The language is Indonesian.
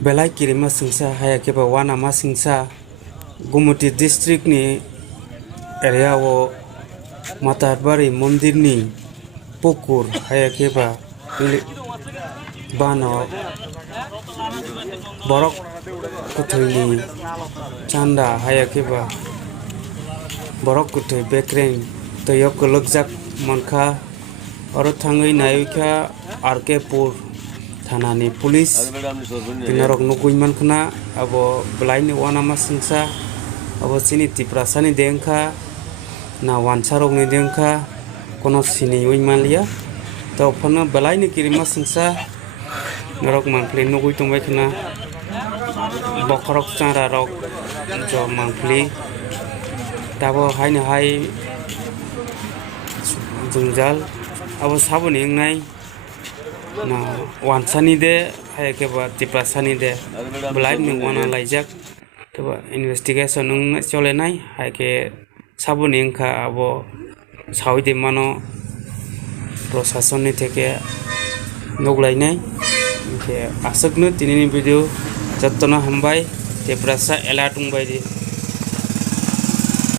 Belai kirima singsa haya keba wana ma singsa Gumuti district ni area wo Matarbari mondir ni pukur haya keba bano borok kuthoi ni chanda haya keba borok kuthoi bekreng to yok logjak monkha aro thangoi naika arkepur thana ni police tinarok nugui mankhana abo belai ni wana ma singsa abo sini tiprasani dengkha na wansarok ni dengkha kono sini uimalia to phano belai ni kirima singsa norok mangpli nugui tongbai khana bokorok chara rok jo mangpli tabo haina hai jungjal abo saboni ngai na wansani de hai keba tiprasani de belai ni wana laijak keba investigation nung chole nai hai ke saboni engkha abo saudi mano proshasoni theke noglainai ke asakno tinini video jattona hambai teprasa alert ungbai di